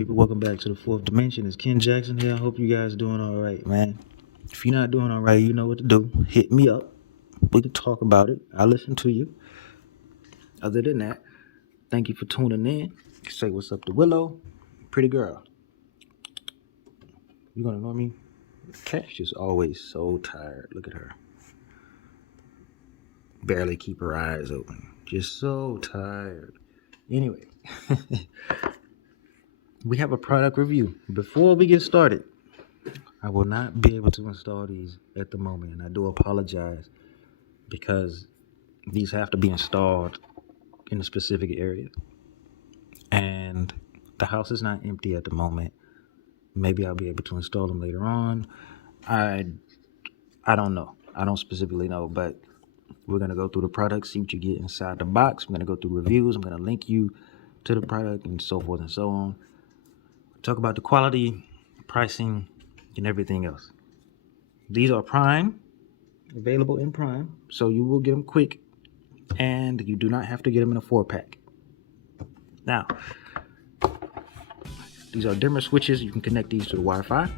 people? Welcome back to the fourth dimension. It's Ken Jackson here. I hope you guys doing all right, man. If you're not doing all right, you know what to do. Hit me up. We can talk about it. I'll listen to you. Other than that, thank you for tuning in. Say what's up to Willow. Pretty girl. You gonna know me? Cat's just always so tired. Look at her. Barely keep her eyes open. Just so tired. Anyway. We have a product review. Before we get started, I will not be able to install these at the moment, and I do apologize because these have to be installed in a specific area, and the house is not empty at the moment. Maybe I'll be able to install them later on. I don't know. I don't specifically know, but we're going to go through the product, see what you get inside the box. I'm going to go through reviews. I'm going to link you to the product and so forth and so on. Talk about the quality, pricing, and everything else. These are Prime, available in Prime, so you will get them quick, and you do not have to get them in a 4-pack. Now, these are dimmer switches. You can connect these to the Wi-Fi.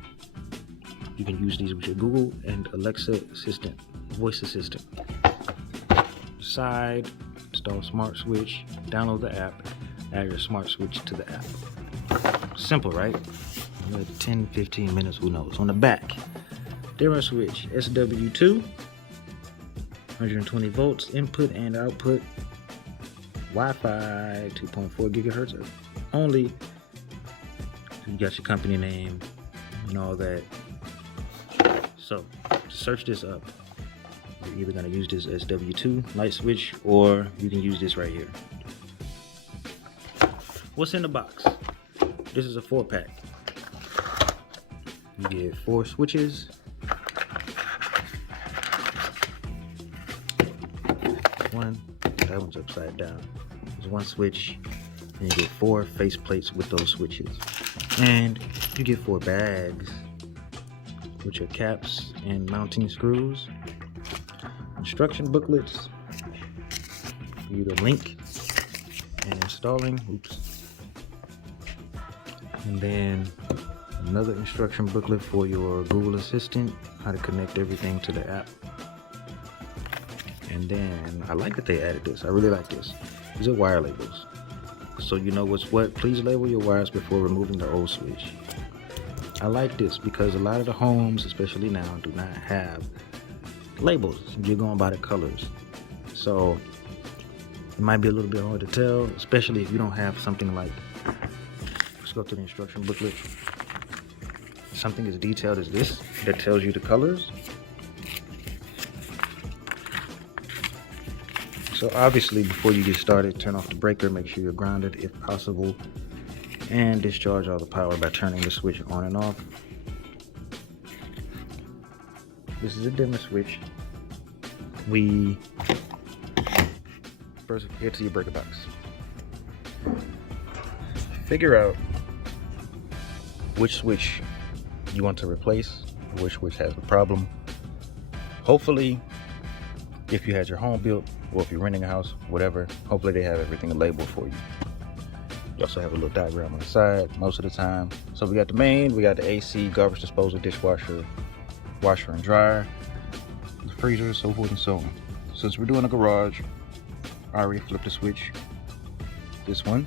You can use these with your Google and Alexa assistant, voice assistant. Side, install smart switch, download the app, add your smart switch to the app. Simple, right? 10, 15 minutes, who knows. On the back, dimmer switch, SW2, 120 volts, input and output, Wi-Fi, 2.4 gigahertz only. You got your company name and all that. So, to search this up, you're either going to use this SW2 light switch, or you can use this right here. What's in the box? This is a 4-pack. You get 4 switches. That one's upside down. There's 1 switch, and you get 4 face plates with those switches. And you get 4 bags, which are caps and mounting screws. Instruction booklets for you to link and installing. And then another instruction booklet for your Google Assistant, how to connect everything to the app. And then I like that they added this. I really like this. These are wire labels, so you know what's what. Please label your wires before removing the old switch. I like this because a lot of the homes, especially now, do not have labels. You're going by the colors, so it might be a little bit hard to tell, especially if you don't have something like, let's go to the instruction booklet, something as detailed as this that tells you the colors. So obviously, before you get started, turn off the breaker, make sure you're grounded if possible, and discharge all the power by turning the switch on and off. This is a dimmer switch. We first get to your breaker box. Figure out which switch you want to replace, which switch has the problem. Hopefully, if you had your home built, or if you're renting a house, whatever, hopefully they have everything labeled for you. You also have a little diagram on the side most of the time. So we got the main, we got the AC, garbage disposal, dishwasher, washer and dryer, the freezer, so forth and so on. Since we're doing a garage, I already flipped the switch, this one,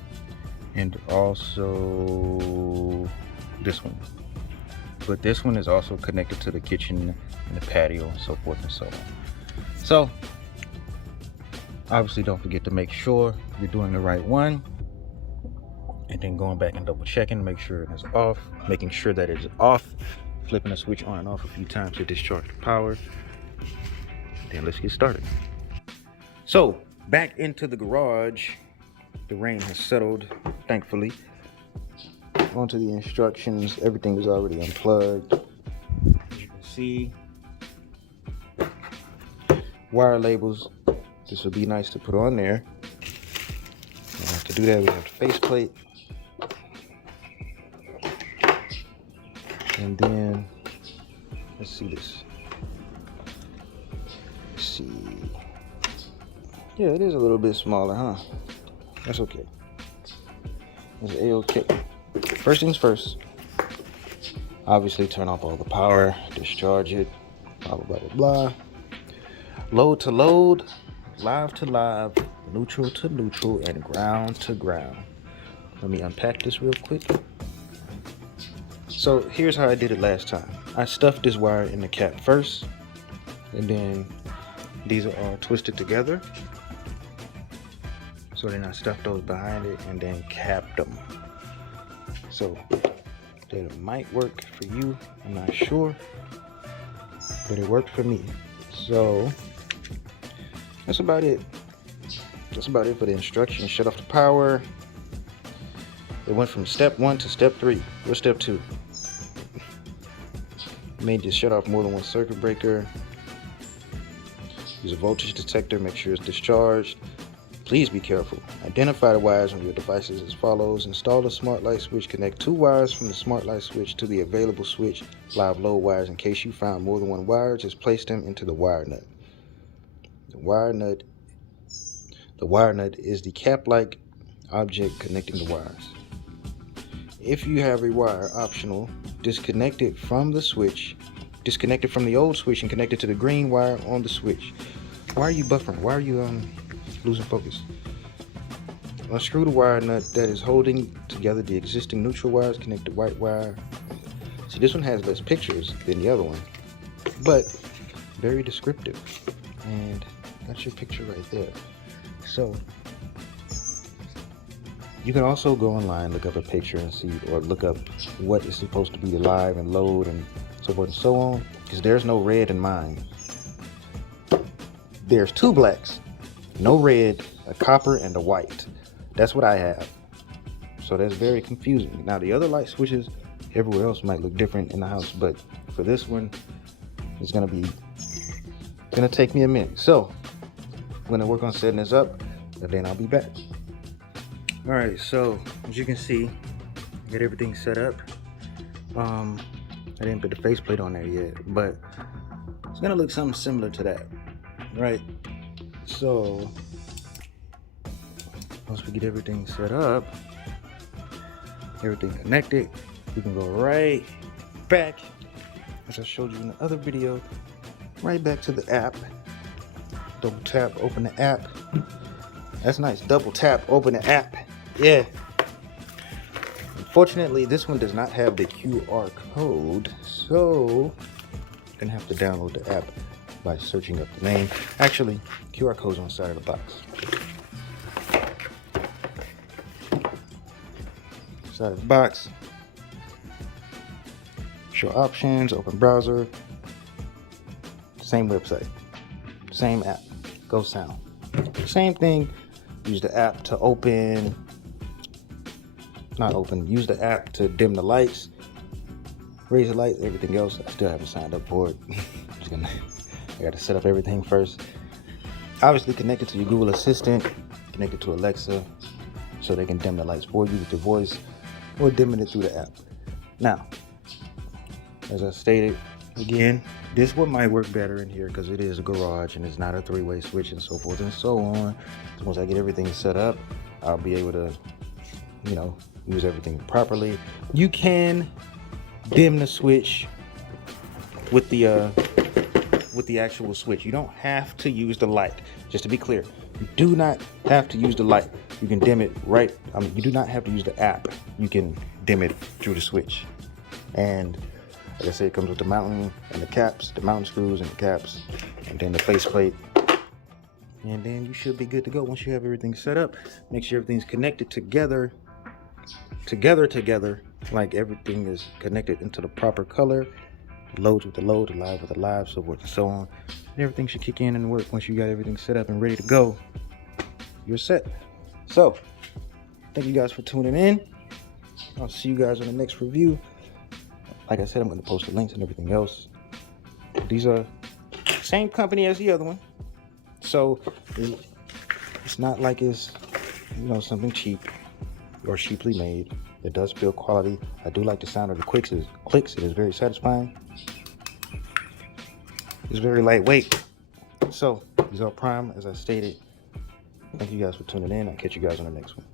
and also this one. But this one is also connected to the kitchen and the patio, so forth and so on. So, obviously don't forget to make sure you're doing the right one, and then going back and double checking, make sure it is off, making sure that it is off, flipping the switch on and off a few times to discharge the power. Then let's get started. So, back into the garage. The rain has settled, thankfully. Onto the instructions, everything is already unplugged. As you can see, wire labels. This would be nice to put on there. And to do that, we have the faceplate. And then, let's see this. Let's see. Yeah, it is a little bit smaller, huh? That's okay. It's A-okay. first things first, obviously turn off all the power, discharge it, blah, blah, blah, blah, blah. Load to load, live to live, neutral to neutral, and ground to ground. Let me unpack this real quick. So here's how I did it last time. I stuffed this wire in the cap first, and then these are all twisted together. So then I stuffed those behind it and then capped them. So that might work for you, I'm not sure, but it worked for me. So that's about it. That's about it for the instructions. Shut off the power. It went from step 1 to step 3. What's step 2? You may just shut off more than one circuit breaker. Use a voltage detector, make sure it's discharged. Please be careful. Identify the wires on your devices as follows. Install the smart light switch. Connect 2 wires from the smart light switch to the available switch. Live load wires. In case you found more than one wire, just place them into the wire nut. The wire nut is the cap-like object connecting the wires. If you have a wire, optional, disconnect it from the switch. Disconnect it from the old switch and connect it to the green wire on the switch. Why are you buffering? Why are you losing focus? Unscrew the wire nut that is holding together the existing neutral wires. Connect the white wire. See, this one has less pictures than the other one, but very descriptive. And that's your picture right there. So you can also go online, look up a picture and see, or look up what is supposed to be live and load and so forth and so on, because there's no red in mine. There's 2 blacks, no red, a copper, and a white. That's what I have. So that's very confusing. Now the other light switches everywhere else might look different in the house, but for this one, it's gonna take me a minute. So I'm gonna work on setting this up, and then I'll be back. All right, so as you can see, get everything set up. I didn't put the faceplate on there yet, but it's gonna look something similar to that, right? So once we get everything set up, everything connected, we can go right back, as I showed you in the other video, right back to the app. Double tap, open the app. That's nice. Double tap, open the app. Yeah. Unfortunately, this one does not have the QR code, so you're gonna have to download the app by searching up the name. Actually, QR code's on the side of the box. Side of the box. Show options, open browser. Same website, same app. Go Sound. Same thing. Use the app to use the app to dim the lights, raise the lights, everything else. I still haven't signed up for it. I got to set up everything first. Obviously connect it to your Google Assistant, connect it to Alexa, so they can dim the lights for you with your voice, or dimming it through the app. Now, as I stated, again, this one might work better in here because it is a garage and it's not a 3-way switch and so forth and so on. So once I get everything set up, I'll be able to, use everything properly. You can dim the switch with the actual switch. You don't have to use the light. Just to be clear, you do not have to use the light. You can dim it right. You do not have to use the app. You can dim it through the switch. And like I said, it comes with the mounting and the caps, the mounting screws and the caps, and then the faceplate. And then you should be good to go once you have everything set up. Make sure everything's connected together, like everything is connected into the proper color. Loads with the load, the live with the live, so forth and so on. And everything should kick in and work once you got everything set up and ready to go. You're set. So, thank you guys for tuning in. I'll see you guys on the next review. Like I said, I'm going to post the links and everything else. These are same company as the other one. So it's not like it's, something cheap or cheaply made. It does feel quality. I do like the sound of the clicks. It is very satisfying. It's very lightweight. So these are prime, as I stated. Thank you guys for tuning in. I'll catch you guys on the next one.